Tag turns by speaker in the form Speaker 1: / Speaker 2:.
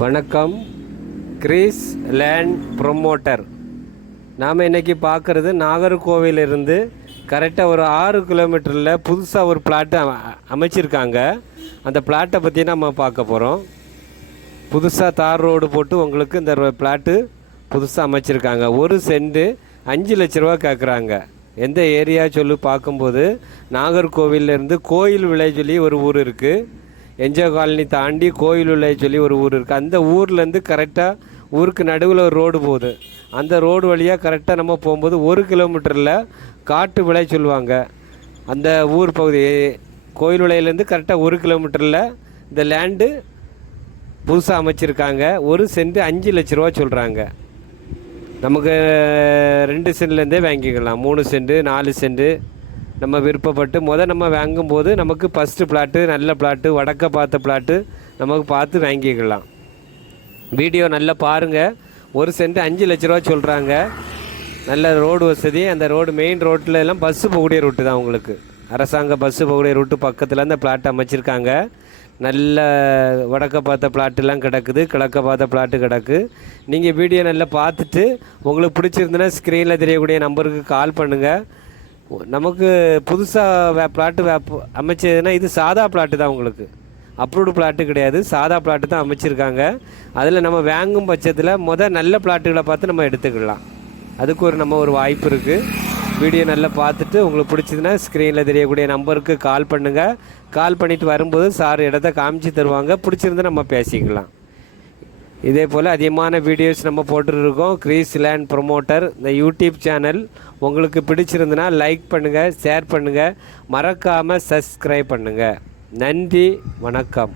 Speaker 1: வணக்கம் Greece land promoter. நாம் இன்றைக்கி பார்க்குறது நாகர்கோவிலிருந்து கரெக்டாக ஒரு ஆறு கிலோமீட்டரில் புதுசாக ஒரு பிளாட்டு அமைச்சிருக்காங்க. அந்த பிளாட்டை பற்றி நம்ம பார்க்க போகிறோம் புதுசாக தார் ரோடு போட்டு உங்களுக்கு இந்த பிளாட்டு புதுசாக அமைச்சிருக்காங்க. ஒரு சென்ட்டு அஞ்சு லட்ச ரூபா கேட்குறாங்க எந்த ஏரியா சொல்லி பார்க்கும்போது நாகர்கோவிலேருந்து கோயில் விலை சொல்லி ஒரு ஊர் இருக்குது என்ஜோ காலனி தாண்டி கோயில் சொல்லி ஒரு ஊர் இருக்குது அந்த ஊர்லேருந்து கரெக்டாக ஊருக்கு நடுவில் ஒரு ரோடு போகுது. அந்த ரோடு வழியாக கரெக்டாக நம்ம போகும்போது ஒரு கிலோமீட்டரில் காட்டு விலை சொல்லுவாங்க. அந்த ஊர் பகுதி கோயில் விலையிலேருந்து கரெக்டாக ஒரு கிலோமீட்டரில் இந்த லேண்டு புதுசாக அமைச்சிருக்காங்க. ஒரு சென்ட் அஞ்சு லட்ச ரூபா சொல்கிறாங்க நமக்கு ரெண்டு சென்ட்லேருந்தே வாங்கிக்கலாம். மூணு சென்ட் நாலு சென்ட் நம்ம விருப்பப்பட்டு முத நம்ம வாங்கும்போது நமக்கு ஃபஸ்ட்டு பிளாட்டு நல்ல பிளாட்டு வடக்க பார்த்த பிளாட்டு நமக்கு பார்த்து வாங்கிக்கலாம். வீடியோ நல்லா பாருங்கள் ஒரு சென்ட் அஞ்சு லட்ச ரூபா சொல்கிறாங்க நல்ல ரோடு வசதி. அந்த ரோடு மெயின் ரோட்டில் எல்லாம் பஸ்ஸு போகக்கூடிய ரூட்டு தான் உங்களுக்கு. அரசாங்க பஸ்ஸு போகக்கூடிய ரூட்டு பக்கத்தில் அந்த பிளாட் அமைச்சிருக்காங்க. நல்ல வடக்க பார்த்த பிளாட்டுலாம் கிடக்குது. கிழக்க பார்த்த பிளாட்டு கிடக்கு. நீங்கள் வீடியோ நல்லா பார்த்துட்டு உங்களுக்கு பிடிச்சிருந்துன்னா ஸ்க்ரீனில் தெரியக்கூடிய நம்பருக்கு கால் பண்ணுங்கள் நமக்கு புதுசாக வே பிளாட்டு வே அமைச்சதுன்னா இது சாதா பிளாட்டு தான் உங்களுக்கு. அப்ரூவ்டு பிளாட்டு கிடையாது. சாதா பிளாட்டு தான் அமைச்சிருக்காங்க. அதில் நம்ம வாங்கும் பட்சத்தில் மொதல் நல்ல பிளாட்டுகளை பார்த்து நம்ம எடுத்துக்கலாம். அதுக்கு ஒரு நம்ம ஒரு வாய்ப்பு இருக்குது வீடியோ நல்லா பார்த்துட்டு உங்களுக்கு பிடிச்சதுன்னா ஸ்க்ரீனில் தெரியக்கூடிய நம்பருக்கு கால் பண்ணுங்கள் கால் பண்ணிவிட்டு வரும்போது சார் இடத்த காமிச்சு தருவாங்க. பிடிச்சிருந்தா நம்ம பேசிக்கலாம். இதே போல் அதிகமான வீடியோஸ் நம்ம போட்டுருக்கோம். கிரீஸ் லேண்ட் ப்ரொமோட்டர் இந்த யூடியூப் சேனல் உங்களுக்கு பிடிச்சிருந்துன்னா லைக் பண்ணுங்கள் ஷேர் பண்ணுங்கள் மறக்காமல் சப்ஸ்கிரைப் பண்ணுங்கள் நன்றி வணக்கம்.